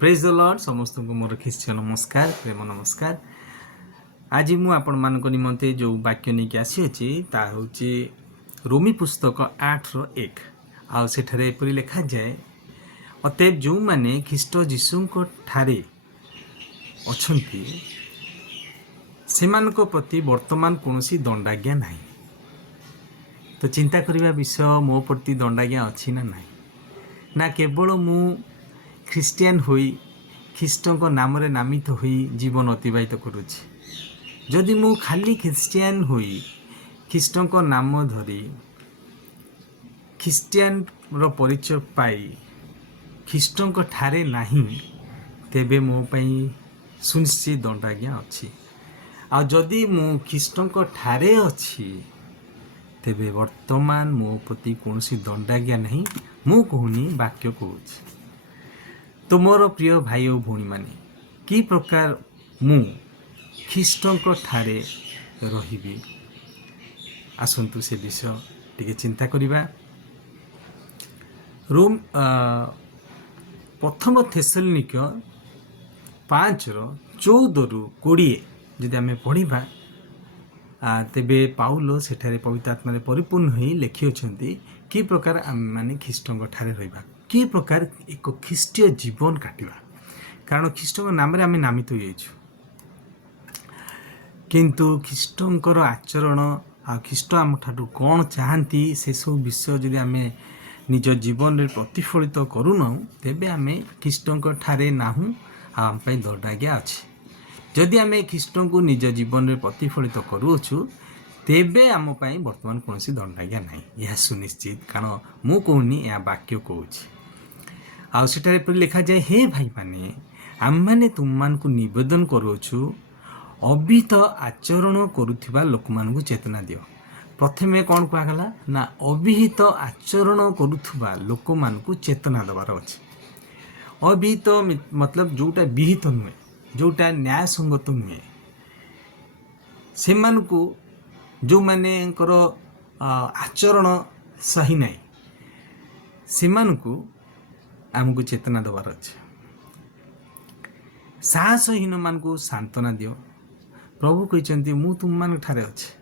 Praise the Lord समस्त को मोर ख्रीष्ट नमस्कार प्रेम नमस्कार। आज मु आपण मान निमंते जो वाक्य नहीं आसी ता हूँ रोमी पुस्तक 8:1 आउ सेठरे एपरी लिखा जाए, अतएव जो माने ख्रीष्ट जीशु ठारे अछंती सेमानक प्रति वर्तमान कौनसी दंडाज्ञा नहीं। तो चिंता करने विषय मो प्रति दंडाज्ञा अच्छी ना नहीं ना केवल मु ख्रीस्टियान होई ख्रीष्टों नाम रे नामित होई जीवन अतिबाहित करुछि। जदि मु खाली ख्रीस्टियान होई ख्रीष्टों नाम धरी ख्रीस्टियान रो परिचय पाई ख्रीष्टों ठारे नहीं, तेबे मो पई सुनिश्चित दंडाज्ञा अच्छी। आ जदि मु ख्रीष्टों ठारे अच्छी तेबे वर्तमान मो प्रति कौन सी दंडाज्ञा नहीं। मु कहूनी वाक्य कहूँ। तो मोर प्रिय भाई और भौणी माने कि प्रकार मु ख्रीष्टों ठारे रहिबी, आसंतु से विषय टिके चिंता करिबा। रोम प्रथम थेसलोनिक 5:14-20 जदि आम पढ़ा तेबे पाउल सेठारे पवित्र आत्मा परिपूर्ण हो लिखिछंती कि प्रकार आम माने ख्रीष्टों ठारे रहिबा, कि प्रकार एक ख्रीष्टीय जीवन काटिबा। कारण ख्रीष्टों नाम रे आम नामित हो जाइछु, किंतु ख्रीष्टों आचरण आ ख्रीष्ट आम ठारू कौन चाहती से सब विषय जदि आम निज जीवन में प्रतिफलित करूना तेबे आम ख्रीष्टों ठारे नाहू आम दंडाज्ञा अच्छी। जदि आम ख्रीष्टों को निज जीवन में प्रतिफलित करूछु तेबे आम वर्तमान कौन सी दंडाज्ञा नहीं, यह सुनिश्चित। कारण मु कहूनी यह वाक्य कहूँ आठ लिखा जाए, हे भाई माने आम मैंने तुम मान को निवेदन करुछु अविहित आचरण करुथिबा लोक मान चेतना दियो। प्रथमे कौन कहला ना अविहित आचरण करुथिबा लोक मान चेतना देवार अच्छे। अविहित मतलब जोटा विहित नुहे, जोटा न्याय संगत नुहे, से जो माने आचरण सही नहीं से आमको चेतना देवार अच्छे। साहसहीन मान को सांत्वना दियो। प्रभु कहते मु तुम मान ठारे अच्छे,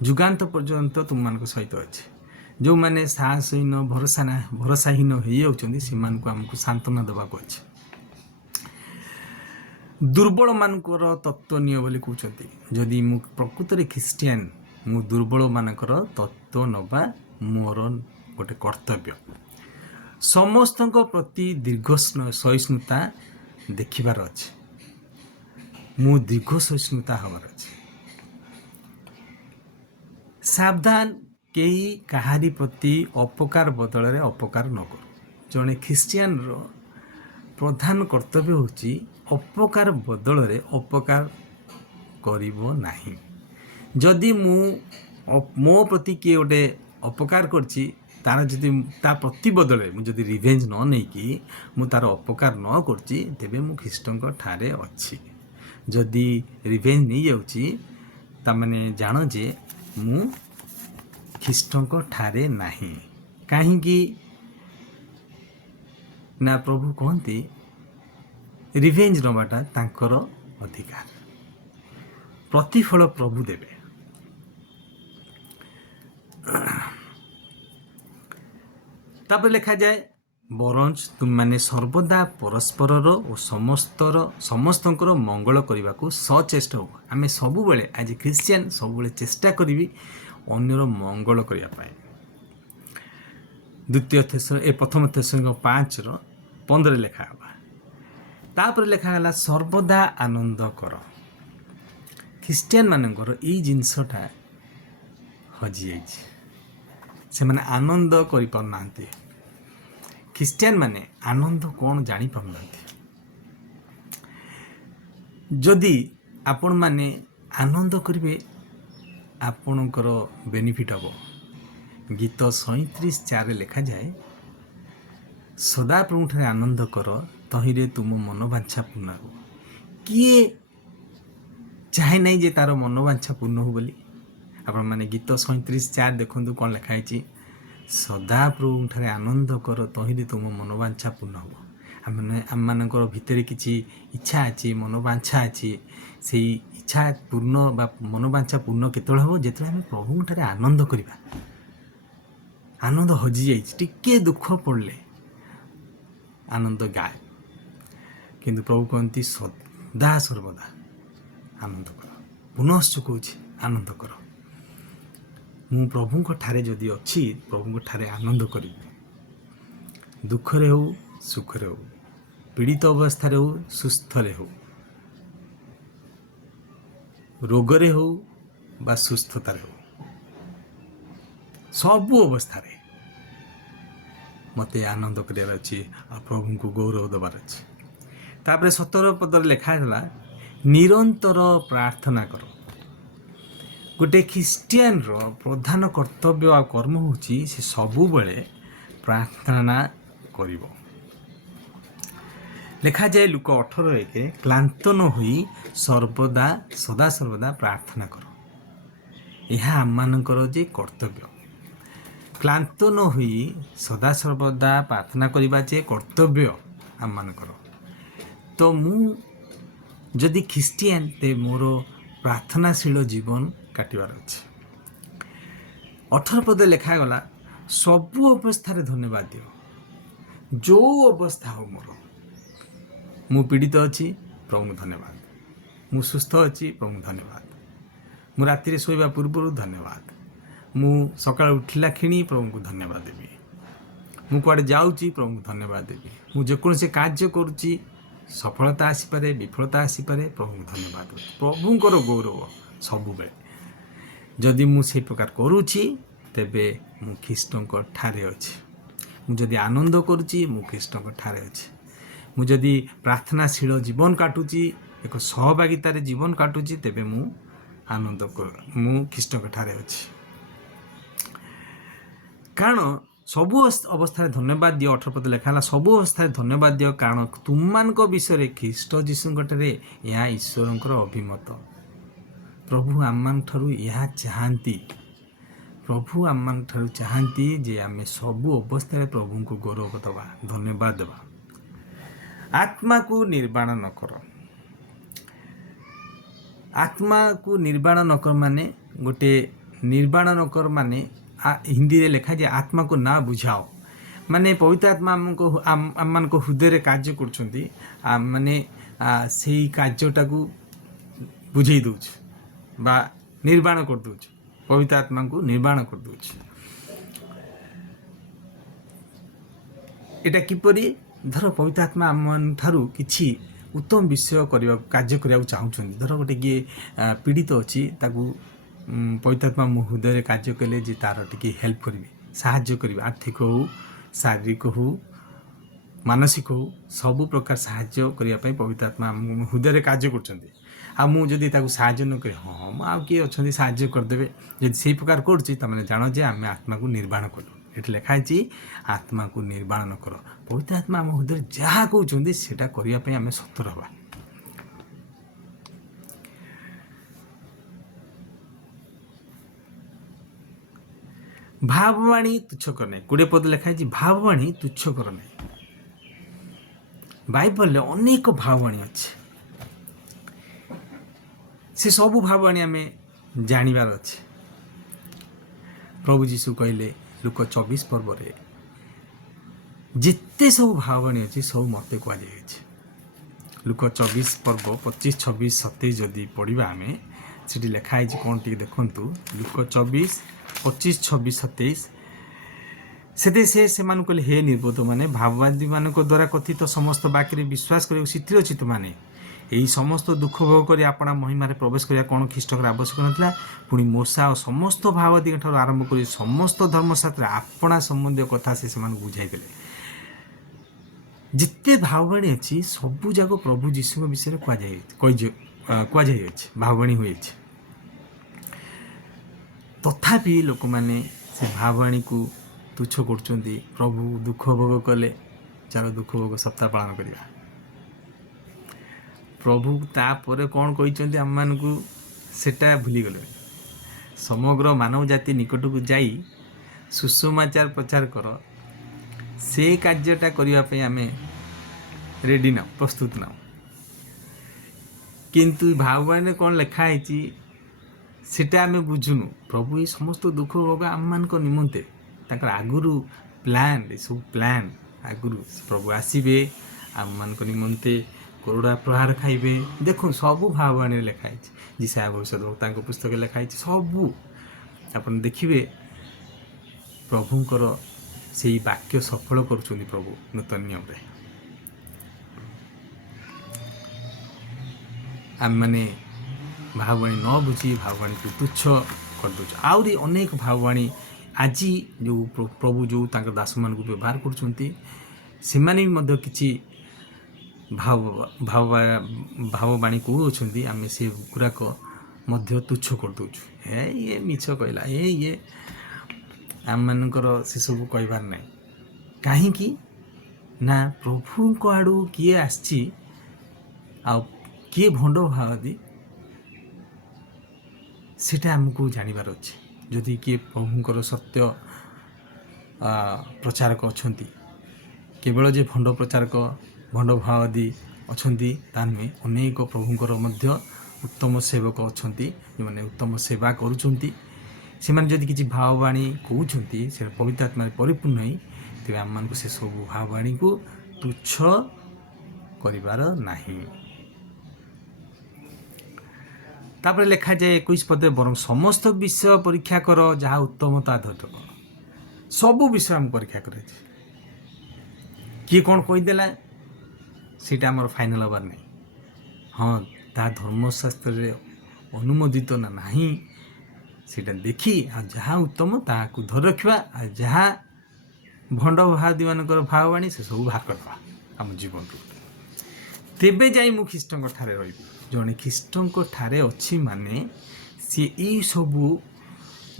जुगांत पर्यंत तुम मान सहित अच्छे। जो माने साहसहीन भरोसाहीन होती से आमको सांत्वना देवाक अच्छे। दुर्बल मानकर तत्व निय बोली कहते, जदि मु प्रकृत रे ख्रीस्टियान मु दुर्बल मानकर तत्व नबा मोर गोटे कर्तव्य। समस्त प्रति दीर्घ सहिष्णुता देखिबार अच्छे, मु दीर्घ सहिष्णुता हबार अच्छे। सावधान केही कहारी प्रति अपकार बदल रे अपकार न कर। जड़े ख्रीस्टियान रो प्रधान कर्तव्य होची अपकार बदल रे अपकार करिबो नाही। जदि मो प्रति किए गोटे अपकार करछि तार जदि ता प्रति बदल मुझे रिवेंज न नहीं कि मु तार अपकार न करछि तेबे मु ख्रीष्टों ठारे अच्छी। जदि रिवेंज नहीं जाउछि ता माने जान जे मु ख्रीष्टों ठारे नाही। काहेकि ना प्रभु कहती रिवेंज नवाटा तांकर अधिकार, प्रतिफल प्रभु देवे। तापर लिखा जाए, बरंच तुम माने सर्वदा परस्पर और समस्तंकर मंगल करने को सचेष्ट हो। आम सब बेले आज ख्रीस्टियान सब बेले चेष्टा करी अन्यर मंगल करने। प्रथम थेसलोनिक 5:15 लिखा हुआ। तापर लिखा गला सर्वदा आनंद कर। ख्रीस्टियान मानकर यही जिनसटा हजि जाइए, से माने आनंद करि पारनांती। ख्रीस्टियान माने आनंद कौन जानी पारनांती। जदि आपण माने आनंद करिवे आपणकर बेनिफिट हम। गीत 37:4 लिखा जाए, सदा प्रभु ठारे आनंद कर तहिरे तुम मनोवांछा पूर्ण हो। किए चाहे नहीं जे तार मनोवांछा पूर्ण हो बोली। आपण माने गीत 37:4 देखु कौन लिखाई, सदा प्रभु ठारे आनंद कर तहिरे तुम मनोवांछा पूर्ण हो। ଆମମାନଙ୍କର ଭିତରେ କିଛି ଇଚ୍ଛା ଅଛି, ମନୋବାଞ୍ଛା ଅଛି। ସେଇ ଇଚ୍ଛା ପୂର୍ଣ୍ଣ ବା ମନୋବାଞ୍ଛା ପୂର୍ଣ୍ଣ କେତେବେଳେ ହେବ? ଯେତେବେଳେ ଆମେ ପ୍ରଭୁଙ୍କଠାରେ ଆନନ୍ଦ କରିବା। ଆନନ୍ଦ ହଜିଯାଇଛି, ଟିକିଏ ଦୁଃଖ ପଡ଼ିଲେ ଆନନ୍ଦ ଗାଏ। କିନ୍ତୁ ପ୍ରଭୁ କହନ୍ତି ସଦା ସର୍ବଦା ଆନନ୍ଦ କର। ପୁନଶ୍ଚ କହୁଛି ଆନନ୍ଦ କର। ମୁଁ ପ୍ରଭୁଙ୍କ ଠାରେ ଯଦି ଅଛି, ପ୍ରଭୁଙ୍କ ଠାରେ ଆନନ୍ଦ କରିବି। ଦୁଃଖରେ ହେଉ, ସୁଖରେ ହେଉ, ପୀଡ଼ିତ ଅବସ୍ଥାରେ ହେଉ, ସୁସ୍ଥରେ ହେଉ, ରୋଗରେ ହେଉ ବା ସୁସ୍ଥତାରେ ହେଉ, ସବୁ ଅବସ୍ଥାରେ ମୋତେ ଆନନ୍ଦ କରିବାର ଅଛି ଆଉ ପ୍ରଭୁଙ୍କୁ ଗୌରବ ଦେବାର ଅଛି। ତାପରେ 17 ପଦରେ ଲେଖା ହେଲା, ନିରନ୍ତର ପ୍ରାର୍ଥନା କର। ଗୋଟେ ଖ୍ରୀଷ୍ଟିଆନର ପ୍ରଧାନ କର୍ତ୍ତବ୍ୟ ଆଉ କର୍ମ ହେଉଛି ସେ ସବୁବେଳେ ପ୍ରାର୍ଥନା କରିବ। ଲେଖାଯାଏ ଲୁକ 18:1, କ୍ଳାନ୍ତ ନ ହୋଇ ସଦାସର୍ବଦା ପ୍ରାର୍ଥନା କର। ଏହା ଆମମାନଙ୍କର ଯେ କର୍ତ୍ତବ୍ୟ। କ୍ଳାନ୍ତ ନ ହୋଇ ସଦାସର୍ବଦା ପ୍ରାର୍ଥନା କରିବା ଯେ କର୍ତ୍ତବ୍ୟ ଆମମାନଙ୍କର। ତ ମୁଁ ଯଦି ଖ୍ରୀଷ୍ଟିଆନ, ତେବେ ମୋର ପ୍ରାର୍ଥନାଶୀଳ ଜୀବନ କାଟିବାର ଅଛି। 18 ପଦରେ ଲେଖାଗଲା, ସବୁ ଅବସ୍ଥାରେ ଧନ୍ୟବାଦ ଦିଅ। ଯେଉଁ ଅବସ୍ଥା ହଉ ମୋର, ମୁଁ ପୀଡ଼ିତ ଅଛି, ପ୍ରଭୁଙ୍କୁ ଧନ୍ୟବାଦ। ମୁଁ ସୁସ୍ଥ ଅଛି, ପ୍ରଭୁଙ୍କୁ ଧନ୍ୟବାଦ। ମୁଁ ରାତିରେ ଶୋଇବା ପୂର୍ବରୁ ଧନ୍ୟବାଦ। ମୁଁ ସକାଳୁ ଉଠିଲା କ୍ଷଣି ପ୍ରଭୁଙ୍କୁ ଧନ୍ୟବାଦ ଦେବି। ମୁଁ କୁଆଡ଼େ ଯାଉଛି, ପ୍ରଭୁଙ୍କୁ ଧନ୍ୟବାଦ ଦେବି। ମୁଁ ଯେକୌଣସି କାର୍ଯ୍ୟ କରୁଛି, ସଫଳତା ଆସିପାରେ, ବିଫଳତା ଆସିପାରେ, ପ୍ରଭୁଙ୍କୁ ଧନ୍ୟବାଦ ଦେବି। ପ୍ରଭୁଙ୍କର ଗୌରବ ସବୁବେଳେ। ଯଦି ମୁଁ ସେହି ପ୍ରକାର କରୁଛି, ତେବେ ମୁଁ ଖ୍ରୀଷ୍ଟଙ୍କ ଠାରେ ଅଛି। ମୁଁ ଯଦି ଆନନ୍ଦ କରୁଛି, ମୁଁ ଖ୍ରୀଷ୍ଟଙ୍କ ଠାରେ ଅଛି। ମୁଁ ଯଦି ପ୍ରାର୍ଥନାଶୀଳ ଜୀବନ କାଟୁଛି, ଏକ ସହଭାଗିତାରେ ଜୀବନ କାଟୁଛି, ତେବେ ମୁଁ ଖ୍ରୀଷ୍ଟଙ୍କ ଠାରେ ଅଛି। କାରଣ ସବୁ ଅବସ୍ଥାରେ ଧନ୍ୟବାଦ ଦିଅ। 18 ପଦ ଲେଖା ହେଲା, ସବୁ ଅବସ୍ଥାରେ ଧନ୍ୟବାଦ ଦିଅ, କାରଣ ତୁମମାନଙ୍କ ବିଷୟରେ ଖ୍ରୀଷ୍ଟ ଯୀଶୁଙ୍କଠାରେ ଏହା ଈଶ୍ୱରଙ୍କର ଅଭିମତ। ପ୍ରଭୁ ଆମମାନଙ୍କଠାରୁ ଏହା ଚାହାନ୍ତି। ପ୍ରଭୁ ଆମମାନଙ୍କଠାରୁ ଚାହାନ୍ତି ଯେ ଆମେ ସବୁ ଅବସ୍ଥାରେ ପ୍ରଭୁଙ୍କୁ ଗୌରବ ଦେବା, ଧନ୍ୟବାଦ ଦେବା। ଆତ୍ମାକୁ ନିର୍ବାଣ ନ କର। ଆତ୍ମାକୁ ନିର୍ବାଣ ନ କର ମାନେ, ଗୋଟେ ନିର୍ବାଣ ନ କର ମାନେ ହିନ୍ଦୀରେ ଲେଖାଯାଏ ଆତ୍ମାକୁ ନା ବୁଝାଅ। ମାନେ ପବିତ୍ର ଆତ୍ମା ଆମମାନଙ୍କ ହୃଦୟରେ କାର୍ଯ୍ୟ କରୁଛନ୍ତି, ମାନେ ସେଇ କାର୍ଯ୍ୟଟାକୁ ବୁଝେଇ ଦେଉଛି ବା ନିର୍ବାଣ କରିଦେଉଛି। ପବିତ୍ର ଆତ୍ମାଙ୍କୁ ନିର୍ବାଣ କରିଦେଉଛି। ଏଇଟା କିପରି? ଧର ପବିତ୍ର ଆତ୍ମା ଆମମାନଙ୍କଠାରୁ କିଛି ଉତ୍ତମ ବିଷୟ କାର୍ଯ୍ୟ କରିବାକୁ ଚାହୁଁଛନ୍ତି। ଧର ଗୋଟେ କିଏ ପୀଡ଼ିତ ଅଛି, ତାକୁ ପବିତ୍ର ଆତ୍ମା ମୋ ହୃଦୟରେ କାର୍ଯ୍ୟ କଲେ ଯେ ତାର ଟିକେ ହେଲ୍ପ କରିବେ, ସାହାଯ୍ୟ କରିବେ। ଆର୍ଥିକ ହେଉ, ଶାରୀରିକ ହେଉ, ମାନସିକ ହେଉ, ସବୁ ପ୍ରକାର ସାହାଯ୍ୟ କରିବା ପାଇଁ ପବିତ୍ର ଆତ୍ମା ଆମ ହୃଦୟରେ କାର୍ଯ୍ୟ କରୁଛନ୍ତି। ଆଉ ମୁଁ ଯଦି ତାକୁ ସାହାଯ୍ୟ ନ କରେ, ହଁ ଆଉ କିଏ ଅଛନ୍ତି ସାହାଯ୍ୟ କରିଦେବେ, ଯଦି ସେଇ ପ୍ରକାର କରୁଛି, ତାମାନେ ଜାଣ ଯେ ଆମେ ଆତ୍ମାକୁ ନିର୍ବାଣ କଲୁ। ଏଠି ଲେଖା ହେଇଛି ଆତ୍ମାକୁ ନିର୍ବାଣ ନ କର। ପବିତ୍ର ଆତ୍ମା ଆମ ହୃଦୟରେ ଯାହା କହୁଛନ୍ତି ସେଇଟା କରିବା ପାଇଁ ଆମେ ସତର୍କ ହେବା। ଭାବବାଣୀ ତୁଚ୍ଛ କର ନାହିଁ। 20 ପଦ ଲେଖା ହେଇଛି, ଭାବବାଣୀ ତୁଚ୍ଛ କର ନାହିଁ। ବାଇବଲରେ ଅନେକ ଭାବବାଣୀ ଅଛି। ସେ ସବୁ ଭାବବାଣୀ ଆମେ ଜାଣିବାର ଅଛି। ପ୍ରଭୁ ଯୀଶୁ କହିଲେ ଲୁକ 24 ପର୍ବରେ, ଯେତେ ସବୁ ଭାବବାଣୀ ଅଛି ସବୁ ମୋତେ କୁହାଯାଇଅଛି। ଲୁକ 24 ପର୍ବ 25, 26, 27 ଯଦି ପଢ଼ିବା ଆମେ, ସେଠି ଲେଖା ହେଇଛି କ'ଣ ଟିକେ ଦେଖନ୍ତୁ। ଲୁକ 24, 25, 26, 27। ସେଥିରେ ସେମାନଙ୍କୁ କହିଲେ, ହେ ନିର୍ବୋଧ ମାନେ, ଭାବବାଦୀମାନଙ୍କ ଦ୍ୱାରା କଥିତ ସମସ୍ତ ବାକ୍ୟରେ ବିଶ୍ୱାସ କରିବାକୁ ଶିଥିଳ ଚିତ୍ତ ମାନେ, ଏହି ସମସ୍ତ ଦୁଃଖ ଭୋଗ କରି ଆପଣା ମହିମାରେ ପ୍ରବେଶ କରିବା କ'ଣ ଖ୍ରୀଷ୍ଟଙ୍କର ଆବଶ୍ୟକ ନଥିଲା? ପୁଣି ମୂଷା ଓ ସମସ୍ତ ଭାବବାଦୀଙ୍କ ଠାରୁ ଆରମ୍ଭ କରି ସମସ୍ତ ଧର୍ମଶାସ୍ତ୍ରରେ ଆପଣା ସମ୍ବନ୍ଧୀୟ କଥା ସେ ସେମାନଙ୍କୁ ବୁଝାଇ ଦେଲେ। ଯେତେ ଭାବବାଣୀ ଅଛି ସବୁ ଯାକ ପ୍ରଭୁ ଯୀଶୁଙ୍କ ବିଷୟରେ କୁହାଯାଇଅଛି, ଭାବବାଣୀ ହୋଇଅଛି। ତଥାପି ଲୋକମାନେ ସେ ଭାବବାଣୀକୁ ତୁଚ୍ଛ କରୁଛନ୍ତି। ପ୍ରଭୁ ଦୁଃଖ ଭୋଗ କଲେ, ଚାଲ ଦୁଃଖ ଭୋଗ ସପ୍ତାହ ପାଳନ କରିବା। ପ୍ରଭୁ ତାପରେ କ'ଣ କହିଛନ୍ତି ଆମମାନଙ୍କୁ ସେଟା ଭୁଲିଗଲେ। ସମଗ୍ର ମାନବ ଜାତି ନିକଟକୁ ଯାଇ ସୁସମାଚାର ପ୍ରଚାର କର। ସେ କାର୍ଯ୍ୟଟା କରିବା ପାଇଁ ଆମେ ରେଡ଼ି ନାଉ, ପ୍ରସ୍ତୁତ ନାଉ। କିନ୍ତୁ ଭାଗବତରେ କ'ଣ ଲେଖା ହେଇଛି ସେଟା ଆମେ ବୁଝୁନୁ। ପ୍ରଭୁ ଏ ସମସ୍ତ ଦୁଃଖ ଭୋଗ ଆମମାନଙ୍କ ନିମନ୍ତେ ତାଙ୍କର ଆଗରୁ ପ୍ଲାନ୍, ଏସବୁ ପ୍ଲାନ୍ ଆଗରୁ ପ୍ରଭୁ ଆସିବେ ଆମମାନଙ୍କ ନିମନ୍ତେ କରୁଡ଼ା ପ୍ରହାର ଖାଇବେ। ଦେଖୁନ୍ ସବୁ ଭାଗବାଣୀରେ ଲେଖା ହେଇଛି, ଯିଶାୟା ଭବିଷ୍ୟଦ୍ବକ୍ତାଙ୍କ ପୁସ୍ତକରେ ଲେଖା ହେଇଛି। ସବୁ ଆପଣ ଦେଖିବେ ପ୍ରଭୁଙ୍କର ସେଇ ବାକ୍ୟ ସଫଳ କରୁଛନ୍ତି ପ୍ରଭୁ ନୂତନ ନିୟମରେ। ଆମେମାନେ ଭାଗବାଣୀ ନ ବୁଝି ଭାଗବାଣୀକୁ ତୁଚ୍ଛ କରିଦେଉଛୁ। ଆହୁରି ଅନେକ ଭାଗବାଣୀ ଆଜି ଯେଉଁ ପ୍ରଭୁ ତାଙ୍କ ଦାସମାନଙ୍କୁ ବ୍ୟବହାର କରୁଛନ୍ତି, ସେମାନେ ବି ମଧ୍ୟ କିଛି ଭାବବାଣୀ କହୁଅଛନ୍ତି, ଆମେ ସେ ଗୁଡ଼ାକ ମଧ୍ୟ ତୁଚ୍ଛ କରିଦେଉଛୁ। ଇଏ ମିଛ କହିଲା, ଇଏ ଆମମାନଙ୍କର ସେସବୁ କହିବାର ନାହିଁ। କାହିଁକି ନା ପ୍ରଭୁଙ୍କ ଆଡ଼ୁ କିଏ ଆସିଛି ଆଉ କିଏ ଭଣ୍ଡ ଭାବାଦୀ ସେଇଟା ଆମକୁ ଜାଣିବାର ଅଛି। ଯଦି କିଏ ପ୍ରଭୁଙ୍କର ସତ୍ୟ ପ୍ରଚାରକ ଅଛନ୍ତି, କେବଳ ଯେ ଭଣ୍ଡ ପ୍ରଚାରକ ଭଣ୍ଡ ଭାବାଦୀ ଅଛନ୍ତି ତା ନୁହେଁ। ଅନେକ ପ୍ରଭୁଙ୍କର ମଧ୍ୟ ଉତ୍ତମ ସେବକ ଅଛନ୍ତି, ଯେଉଁମାନେ ଉତ୍ତମ ସେବା କରୁଛନ୍ତି। ସେମାନେ ଯଦି କିଛି ଭାବବାଣୀ କହୁଛନ୍ତି ସେଟା ପବିତ୍ର ଆତ୍ମାରେ ପରିପୂର୍ଣ୍ଣ ହୋଇ, ତେବେ ଆମମାନଙ୍କୁ ସେସବୁ ଭାବବାଣୀକୁ ତୁଚ୍ଛ କରିବାର ନାହିଁ। ତାପରେ ଲେଖାଯାଏ 21 ପଦରେ, ବରଂ ସମସ୍ତ ବିଷୟ ପରୀକ୍ଷା କର, ଯାହା ଉତ୍ତମ ତା ଧୈର୍ଯ୍ୟ କର। ସବୁ ବିଷୟ ଆମକୁ ପରୀକ୍ଷା କରାଯାଇଛି। କିଏ କ'ଣ କହିଦେଲା ସେଇଟା ଆମର ଫାଇନାଲ୍ ହେବାର ନାହିଁ। ହଁ, ତାହା ଧର୍ମଶାସ୍ତ୍ରରେ ଅନୁମୋଦିତ ନା ନାହିଁ ସେଇଟା ଦେଖି, ଆଉ ଯାହା ଉତ୍ତମ ତାହାକୁ ଧରି ରଖିବା, ଆଉ ଯାହା ଭଣ୍ଡ ଭାବାଦୀମାନଙ୍କର ଭାବବାଣୀ ସେସବୁ ବାହାର କରିଦେବା ଆମ ଜୀବନରୁ। ତେବେ ଯାଇ ମୁଁ ଖ୍ରୀଷ୍ଟଙ୍କ ଠାରେ ରହିବି। ଜଣେ ଖ୍ରୀଷ୍ଟଙ୍କ ଠାରେ ଅଛି ମାନେ ସିଏ ଏଇସବୁ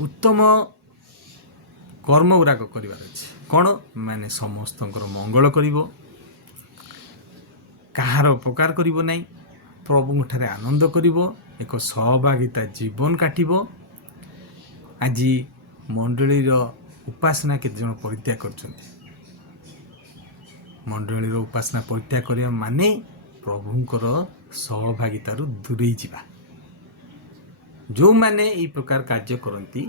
ଉତ୍ତମ କର୍ମ ଗୁଡ଼ାକ କରିବାର ଅଛି। କ'ଣ ମାନେ ସମସ୍ତଙ୍କର ମଙ୍ଗଳ କରିବ, କାହାର ଉପକାର କରିବ ନାହିଁ, ପ୍ରଭୁଙ୍କଠାରେ ଆନନ୍ଦ କରିବ, ଏକ ସହଭାଗିତା ଜୀବନ କାଟିବ। ଆଜି ମଣ୍ଡଳୀର ଉପାସନା କେତେଜଣ ପରିତ୍ୟାଗ କରିଛନ୍ତି? ମଣ୍ଡଳୀର ଉପାସନା ପରିତ୍ୟାଗ କରିବା ମାନେ ପ୍ରଭୁଙ୍କର ସହଭାଗିତାରୁ ଦୂରେଇ ଯିବା। ଯେଉଁମାନେ ଏହି ପ୍ରକାର କାର୍ଯ୍ୟ କରନ୍ତି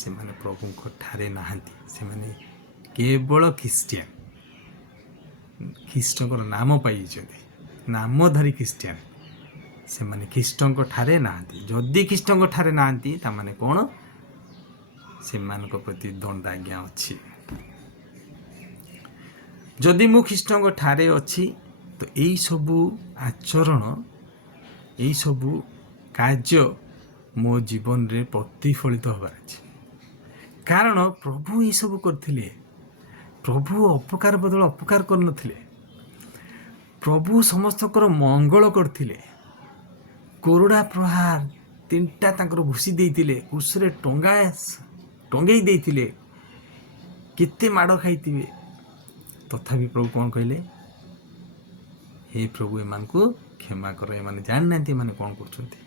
ସେମାନେ ପ୍ରଭୁଙ୍କ ଠାରେ ନାହାନ୍ତି। ସେମାନେ କେବଳ ଖ୍ରୀଷ୍ଟିଆନ, ଖ୍ରୀଷ୍ଟଙ୍କର ନାମ ପାଇଯାଇଛନ୍ତି, ନାମଧାରୀ ଖ୍ରୀଷ୍ଟିଆନ। ସେମାନେ ଖ୍ରୀଷ୍ଟଙ୍କ ଠାରେ ନାହାନ୍ତି। ଯଦି ଖ୍ରୀଷ୍ଟଙ୍କ ଠାରେ ନାହାନ୍ତି ତାମାନେ କ'ଣ? ସେମାନଙ୍କ ପ୍ରତି ଦଣ୍ଡାଜ୍ଞା ଅଛି। ଯଦି ମୁଁ ଖ୍ରୀଷ୍ଟଙ୍କ ଠାରେ ଅଛି ତ ଏଇସବୁ ଆଚରଣ, ଏଇସବୁ କାର୍ଯ୍ୟ ମୋ ଜୀବନରେ ପ୍ରତିଫଳିତ ହେବାର ଅଛି। କାରଣ ପ୍ରଭୁ ଏଇସବୁ କରିଥିଲେ। ପ୍ରଭୁ ଅପକାର ବଦଳ ଅପକାର କରିନଥିଲେ। ପ୍ରଭୁ ସମସ୍ତଙ୍କର ମଙ୍ଗଳ କରିଥିଲେ। କରୁଡ଼ା ପ୍ରହାର 3ଟା ତାଙ୍କର ଭୁଷି ଦେଇଥିଲେ, କୁଶରେ ଟଙ୍ଗେଇ ଦେଇଥିଲେ। କେତେ ମାଡ଼ ଖାଇଥିବେ, ତଥାପି ପ୍ରଭୁ କ'ଣ କହିଲେ? ହେ ପ୍ରଭୁ, ଏମାନଙ୍କୁ କ୍ଷମା କର, ଏମାନେ ଜାଣିନାହାନ୍ତି ଏମାନେ କ'ଣ କରୁଛନ୍ତି।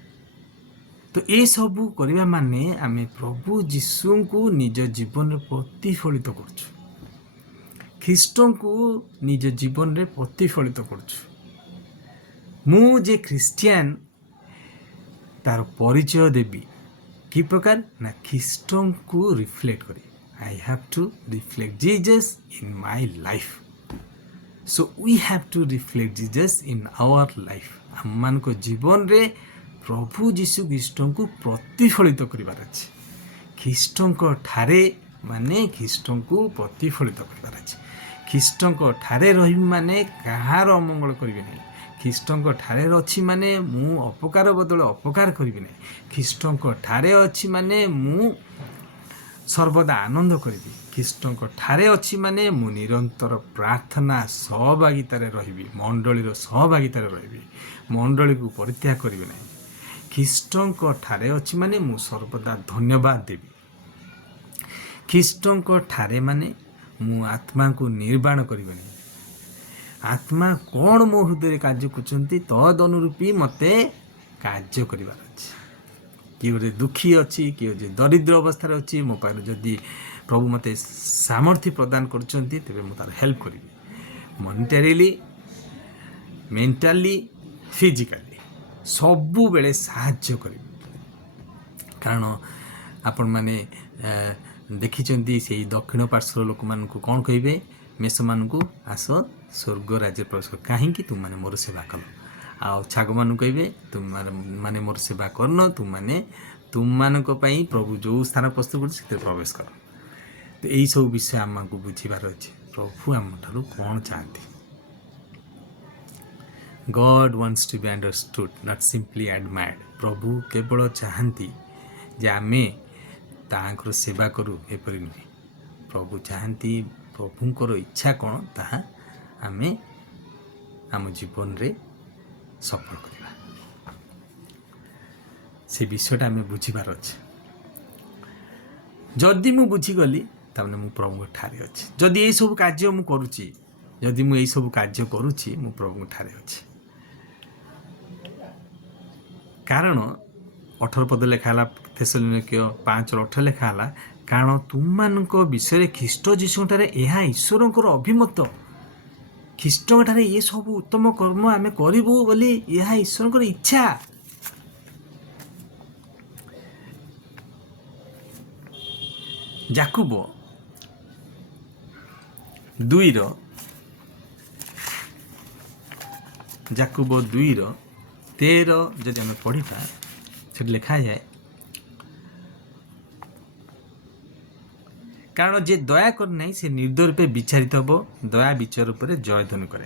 ତ ଏସବୁ କରିବା ମାନେ ଆମେ ପ୍ରଭୁ ଯୀଶୁଙ୍କୁ ନିଜ ଜୀବନରେ ପ୍ରତିଫଳିତ କରୁଛୁ, ଖ୍ରୀଷ୍ଟଙ୍କୁ ନିଜ ଜୀବନରେ ପ୍ରତିଫଳିତ କରୁଛୁ। ମୁଁ ଯେ ଖ୍ରୀଷ୍ଟିଆନ ତାର ପରିଚୟ ଦେବି କି ପ୍ରକାର? ନା ଖ୍ରୀଷ୍ଟଙ୍କୁ ରିଫ୍ଲେକ୍ଟ କରି। I have to reflect Jesus in my life. So we have to reflect Jesus in our life. ଆମମାନଙ୍କ ଜୀବନରେ ପ୍ରଭୁ ଯୀଶୁ ଖ୍ରୀଷ୍ଟଙ୍କୁ ପ୍ରତିଫଳିତ କରିବାର ଅଛି। ଖ୍ରୀଷ୍ଟଙ୍କ ଠାରେ ମାନେ ଖ୍ରୀଷ୍ଟଙ୍କୁ ପ୍ରତିଫଳିତ କରିବାର ଅଛି। ଖ୍ରୀଷ୍ଟଙ୍କ ଠାରେ ରହିବି ମାନେ କାହାର ଅମଙ୍ଗଳ କରିବି ନାହିଁ। ଖ୍ରୀଷ୍ଟଙ୍କ ଠାରେ ଅଛି ମାନେ ମୁଁ ଅପକାର ବଦଳ ଅପକାର କରିବି ନାହିଁ। ଖ୍ରୀଷ୍ଟଙ୍କ ଠାରେ ଅଛି ମାନେ ମୁଁ ସର୍ବଦା ଆନନ୍ଦ କରିବି। ଖ୍ରୀଷ୍ଟଙ୍କ ଠାରେ ଅଛି ମାନେ ମୁଁ ନିରନ୍ତର ପ୍ରାର୍ଥନା ସହଭାଗିତାରେ ରହିବି, ମଣ୍ଡଳୀର ସହଭାଗିତାରେ ରହିବି, ମଣ୍ଡଳୀକୁ ପରିତ୍ୟାଗ କରିବି ନାହିଁ। ଖ୍ରୀଷ୍ଟଙ୍କ ଠାରେ ଅଛି ମାନେ ମୁଁ ସର୍ବଦା ଧନ୍ୟବାଦ ଦେବି। ଖ୍ରୀଷ୍ଟଙ୍କ ଠାରେ ମାନେ ମୁଁ ଆତ୍ମାଙ୍କୁ ନିର୍ବାଣ କରିବିନି। ଆତ୍ମା କ'ଣ ମୋ ହୃଦୟରେ କାର୍ଯ୍ୟ କରୁଛନ୍ତି ତଦ୍ ଅନୁରୂପୀ ମୋତେ କାର୍ଯ୍ୟ କରିବାର ଅଛି। କିଏ ଗୋଟେ ଦୁଃଖୀ ଅଛି, କିଏ ଯେ ଦରିଦ୍ର ଅବସ୍ଥାରେ ଅଛି, ମୋ ପାଖରେ ଯଦି ପ୍ରଭୁ ମୋତେ ସାମର୍ଥ୍ୟ ପ୍ରଦାନ କରୁଛନ୍ତି ତେବେ ମୁଁ ତାର ହେଲ୍ପ କରିବି। ମନିଟାରିଲି मेंटाली फिजिकली सबु बेले साहाय्य करिबे। कारण आपण माने देखिचंती से दक्षिण पार्श्व लोक मानकु कौन कहिबे, मेष मानकु आस स्वर्ग राज्य प्रवेश कर, कहीं तुम माने मोर सेवा कल। आ छाग मान कहे तुम माने मोर सेवा करन, तुम माने तुम मानक पई प्रभु जो स्थान प्रस्तुत कर से प्रवेश कर। तो यही सब विषय आमको बुझीबार अच्छे, प्रभु आम ठारू कौन चाहती। God wants to be understood not simply admired. प्रभु केवल चाहती जे आमे तांकर सेवा करू, एपरि नुहे। प्रभु चाहती प्रभुंकर इच्छा कौन ताहा आमे आम जीवन रे सफल करवा, से विषयटा आमे बुझीबार अच्छे। जदि मु बुझीगली तामने मु प्रभु ठारे अच्छे। जदि ये सब कार्य मु करूची, जदि मु ये सब कार्य करूची, मु प्रभु ठारे अच्छे। कारण 18 पद लेखाला थेसलोनिके 5:18 लेखाला, कारण तुम मानक विषय ख्रीष्ट जीशुठारे यह ईश्वरंकर अभिमत, ख्रीष्टठारे ये सब उत्तम कर्म आमे करिबु बोली यह ईश्वरंकर इच्छा। याकूब 2:13 जदि आम पढ़ा से लिखा जाए, कारण जे दया कर नहीं से निर्दय रूपे विचारित हम, दया विचार पर जयधन करे।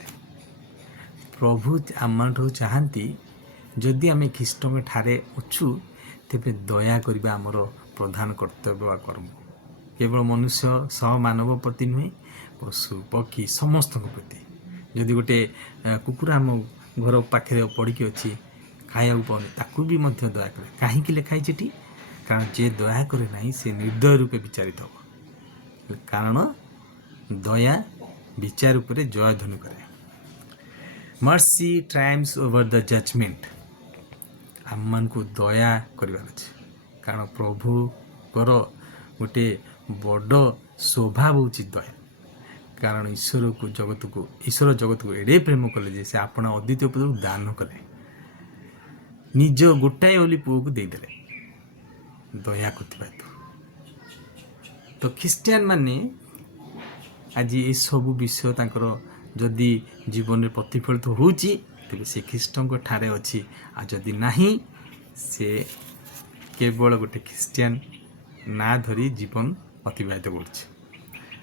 प्रभु आम चाहती जदि आम ख्रीष्ट ठारे अच्छु तेरे दया करबा आमर प्रधान कर्तव्य वा कर्म। केवल मनुष्य सह मानव प्रति नुहे, पशु पक्षी समस्त प्रति। जदि गोटे कुकुर आम घर पाखे पड़ी अच्छी खाया पाने ताकू भी मध्य दया करे। कहीं लिखाई चिठी, कारण जे दया करे नहीं से निर्दय रूपे विचारित हो, कारण दया विचार उपरे जय धनु करे। Mercy triumphs over the judgement. आम मान को दया करबार अच्छे, कारण प्रभु कर गोटे बड़ स्वभाव हूँ दया। कारण ईश्वर जगत को एडे प्रेम कले जे से आपण अद्वितीय पुत्र को दान कले, निज गोटाए बोली पुओ को देदेले दया करथिबा। तो ख्रीस्टियान माने आज ये सब विषय तांकर जदि जीवन में प्रतिफलित होउची तेबे से ख्रीष्टंक ठारे अच्छी, आ जदि नहीं से केवल गोटे ख्रीस्टियान ना धरी जीवन अतिबाहित करछे।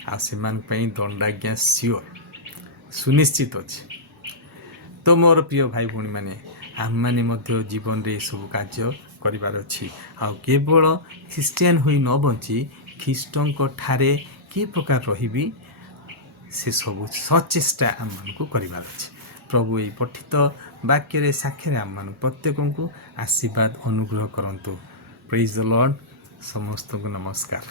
आ सेमान पई दंडाज्ञा सियोर सुनिश्चित अच्छे। तो मोर प्रिय भाई भौणी माने आम माने मध्य जीवन रे सब कार्य करिबार अछि। आ केवल ख्रीस्टियान होई न बंची ख्रीष्टंक ठारे कि प्रकार रहिबी से सब सचेष्टा आम मानकु करिबार अछि। प्रभु एई पठित वाक्य रे साक्षी आम मान प्रत्येक को आशीर्वाद अनुग्रह करंतु। Praise the Lord. समस्त को नमस्कार।